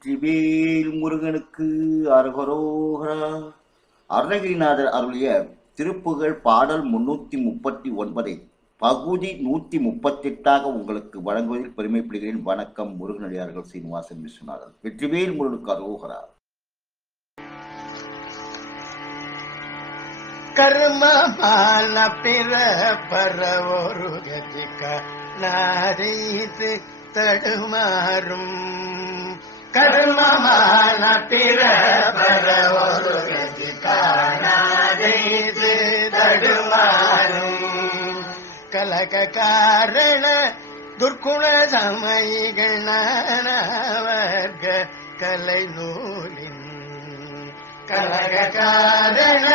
வெற்றிவேல் முருகனுக்கு அருகரோகரா. அருணகிரிநாதர் அருளிய திருப்புகழ் பாடல் முன்னூத்தி முப்பத்தி ஒன்பதை பகுதி நூத்தி முப்பத்தி எட்டாக உங்களுக்கு வழங்குவதில் பெருமைப்படுகிறேன். வணக்கம் முருகனடியார்கள் சீனிவாசன் விஸ்வநாதன். வெற்றிவேல் முருகனுக்கு அரோகரா பால பிற பரவோரு கதிக்க நாரைத்து தடுமாறும். கர்மமான பிற பரவொரு கதிக்க நாரைத்து தடுமாறும் கலக காரண துர்க்குண சமைகள் நானவர்க கலை நூலின் கலக காரண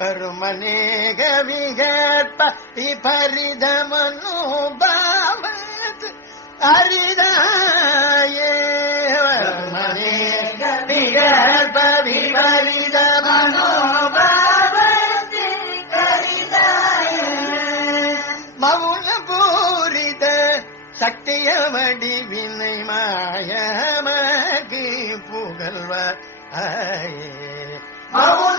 பருமநேக விகற்ப விபரித மனோபாவத் அரிதாயே. பருமநேக விகற்ப விபரித மனோபாவத் சக்திய வடிவினை மாயமகி புகழ்வார் மௌன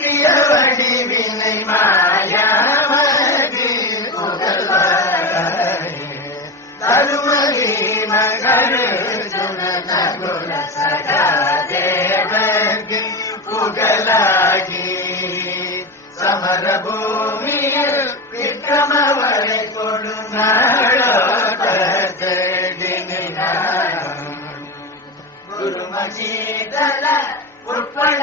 சக்திய வடிவினை மாயமகு புகழ்வார் மகரு சுனகுல சகாதேவர்க்கு புகழாகி சமரபூமியில் விக்ரமவரை கொடுநாளோட குருமசீதல உட்பட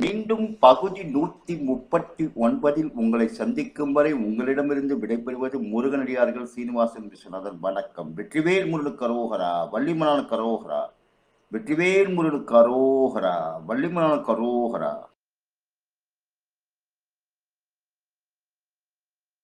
மீண்டும் பகுதி நூத்தி முப்பத்தி ஒன்பதில் உங்களை சந்திக்கும் வரை உங்களிடமிருந்து விடைபெறுவது முருகனடியார்கள் சீனிவாசன் விஸ்வநாதன். வணக்கம். வெற்றிவேல் முருளு கரோகரா வள்ளிமலானுக்கு கரோகரா. வெற்றிவேல் முருளு கரோகரா வள்ளிமலானுக்கு கரோகரா.